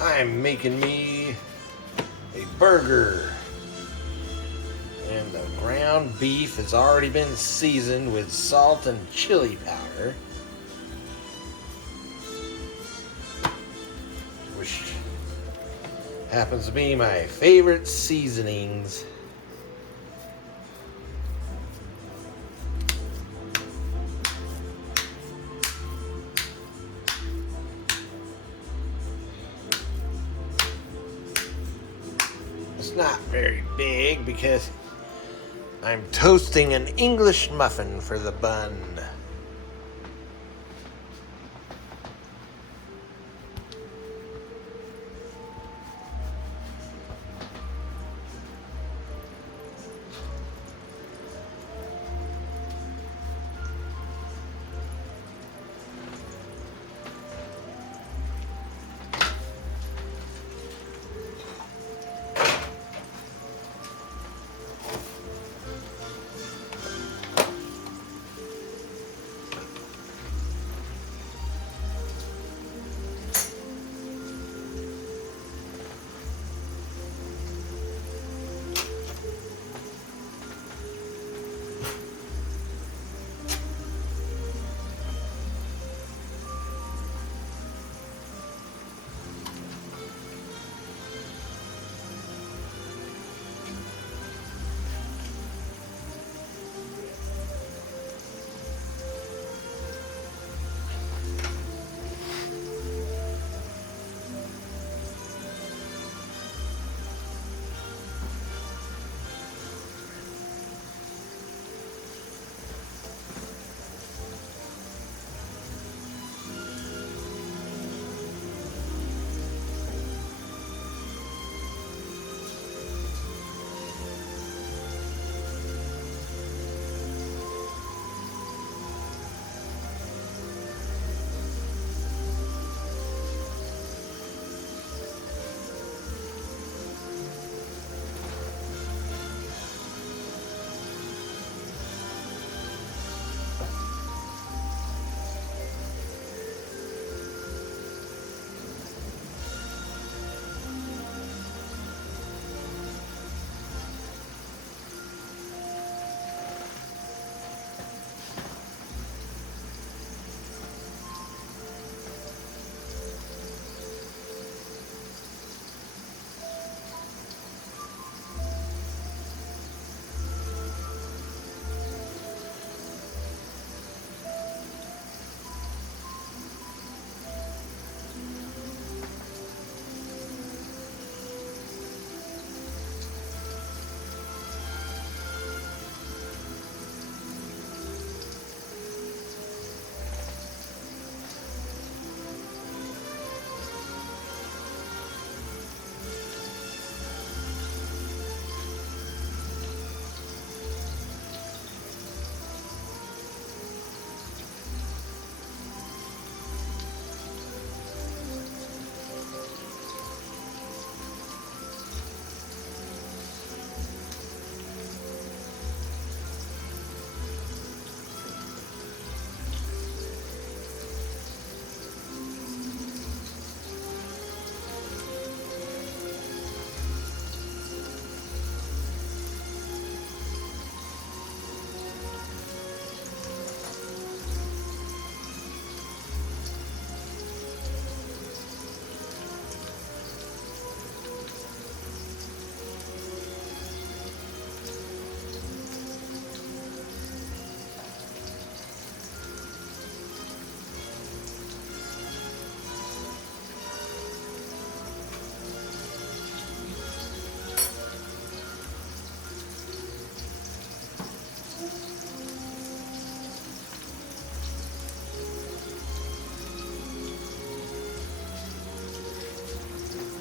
I'm making me a burger. And the ground beef has already been seasoned with salt and chili powder, which happens to be my favorite seasonings. It's not very big because I'm toasting an English muffin for the bun.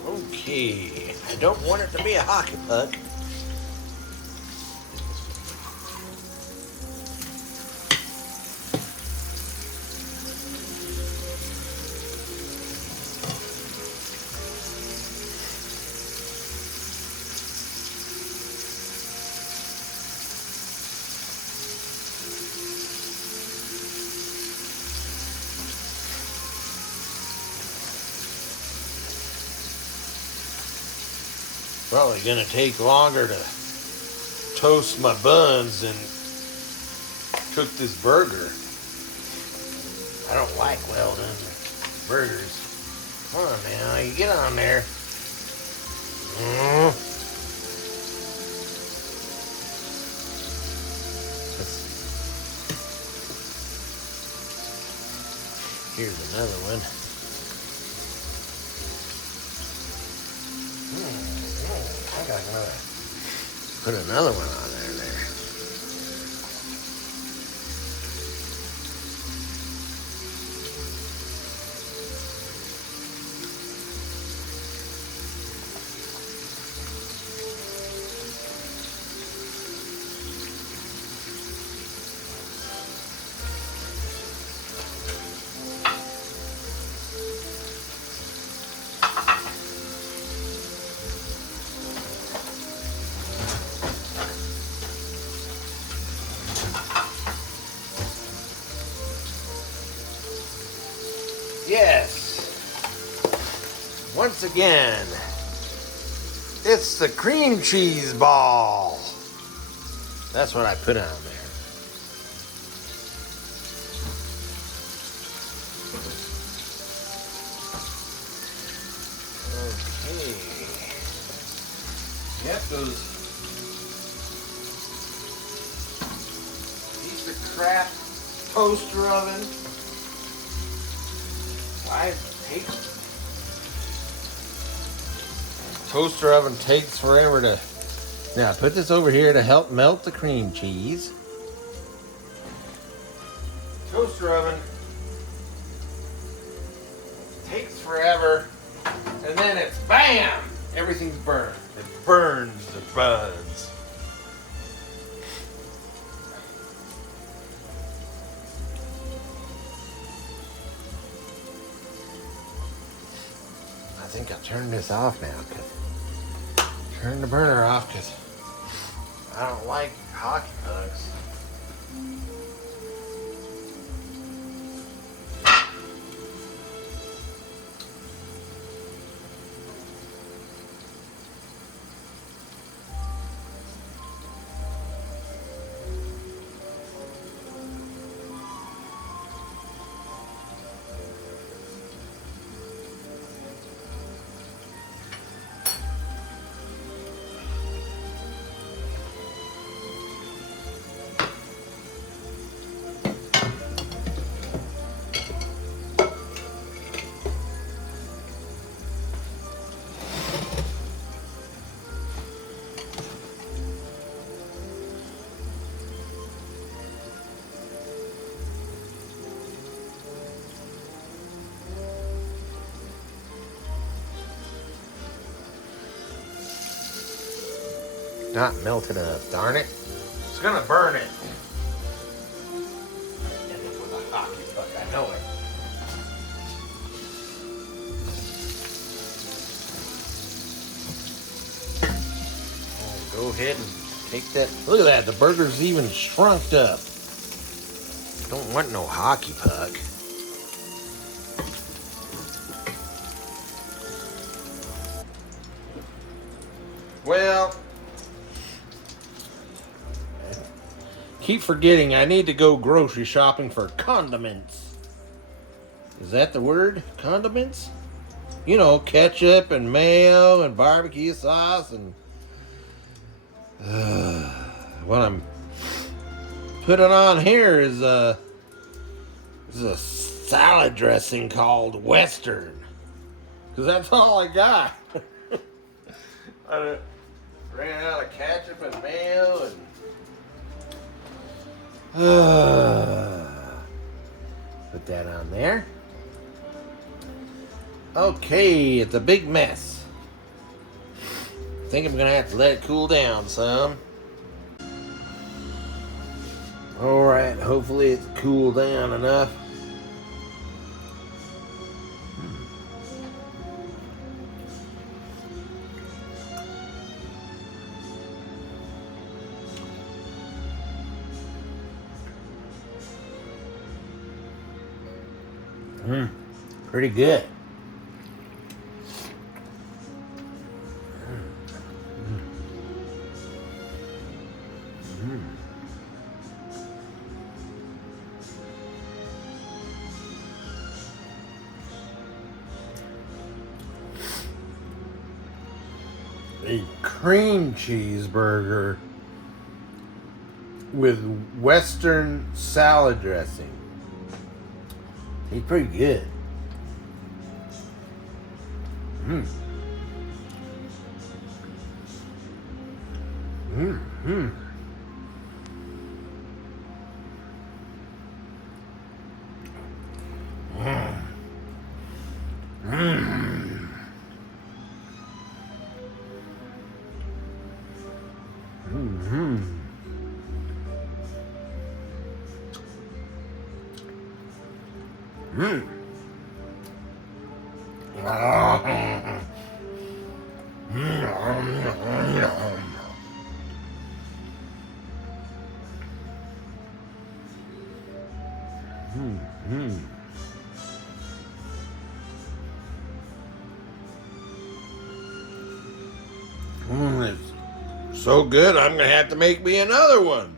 Okay, I don't want it to be a hockey puck. Probably gonna take longer to toast my buns than cook this burger. I don't like well done burgers. Come on now, you get on there. Here's another one. I got another. Put another one on there. Yes. Once again, it's the cream cheese ball. That's what I put on there. Okay. Yep, those piece of crap toaster oven. Toaster oven takes forever to. Now put this over here to help melt the cream cheese. Toaster oven takes forever, and then it's bam! Everything's burned. It burns the buds. I think I'll turn this off now. Turn the burner off because I don't like hockey pucks. Not melted enough, darn it. It's gonna burn it. And it was a hockey puck, I know it. Oh, go ahead and take that. Look at that, the burger's even shrunk up. Don't want no hockey puck. Well, keep forgetting I need to go grocery shopping for condiments. Is that the word? Condiments? You know, ketchup and mayo and barbecue sauce and what I'm putting on here is a salad dressing called Western, because that's all I got. I ran out of ketchup and mayo and put that on there. Okay, it's a big mess. I think I'm gonna have to let it cool down some. Alright, hopefully it's cooled down enough. Pretty good. a cream cheeseburger with Western salad dressing. He's pretty good. Mm. Mm. Mm. Mm. Mm. Mm-hmm. Mm. Mm. It's so good, I'm gonna have to make me another one.